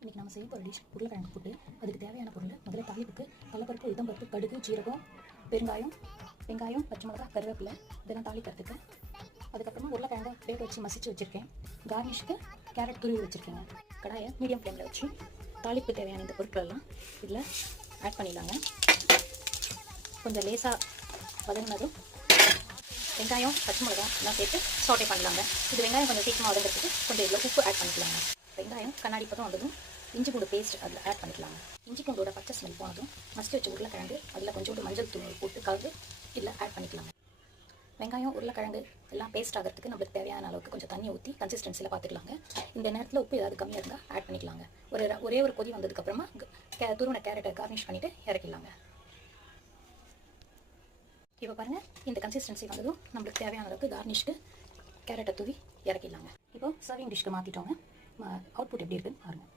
இன்றைக்கி நம்ம செய்ய போகிற டிஷ் உருளைக்கிழங்கு போட்டு அதுக்கு தேவையான பொருள் முதல்ல தாளிப்புக்கு கடலைப்பருப்பு, உளுத்தம்பருப்பு, கடுகு, ஜீரகம், பெருங்காயம், வெங்காயம், பச்சை மிளகா, கருவேப்பிலை இதெல்லாம் தாளிக்கிறதுக்கு. அதுக்கப்புறமா உருளைக்கிழங்கை வேக வச்சு மசிச்சு வச்சுருக்கேன். கார்னிஷ்க்கு கேரட் துருவி வச்சுருக்கேங்க. கடாயை மீடியம் ஃப்ளேமில் வச்சு தாளிப்பு தேவையான இந்த பொருட்களெல்லாம் இதில் ஆட் பண்ணிடலாங்க. கொஞ்சம் லேசாக வதங்கினதும் வெங்காயம், பச்சை மிளகா எல்லாம் சேர்த்து சாட்டே பண்ணலாங்க. இது வெங்காயம் கொஞ்சம் சீக்கிரமாக வதங்கிறதுக்கு கொஞ்சம் இதில் உப்பு ஆட் பண்ணிக்கலாங்க. வெங்காயம் கண்ணாடி பதம் வந்ததும் இஞ்சி பூண்டு பேஸ்ட் அதில் ஆட் பண்ணிக்கலாங்க. இஞ்சி பூண்டோட பச்சை ஸ்மெல் போனதும் மசிச்சு வச்ச உருளைக்கிழங்கு அதில் கொஞ்சோண்டு மஞ்சள் தூள் போட்டு கலந்து இதில் ஆட் பண்ணிக்கலாங்க. வெங்காயம், உருளைக்கிழங்கு எல்லாம் பேஸ்ட் ஆகிறதுக்கு நம்மளுக்கு தேவையான அளவுக்கு கொஞ்சம் தண்ணி ஊற்றி கன்சிஸ்டன்சியில் பார்த்துக்கலாங்க. இந்த நேரத்தில் உப்பு ஏதாவது கம்மியாக இருந்தால் ஆட் பண்ணிக்கலாங்க. ஒரே ஒரு கொதி வந்ததுக்கப்புறமா துருவின கேரட்டை கார்னிஷ் பண்ணிவிட்டு இறக்கிடலாங்க. இப்போ பாருங்கள், இந்த கன்சிஸ்டன்சி வந்ததும் நம்மளுக்கு தேவையான அளவுக்கு கார்னிஷ்க்கு கேரட்டை தூவி இறக்கிடலாங்க. இப்போ சர்விங் டிஷ்க்கு மாற்றிட்டோங்க. அவுட்புட் எப்படி இருக்குன்னு பாருங்கள்.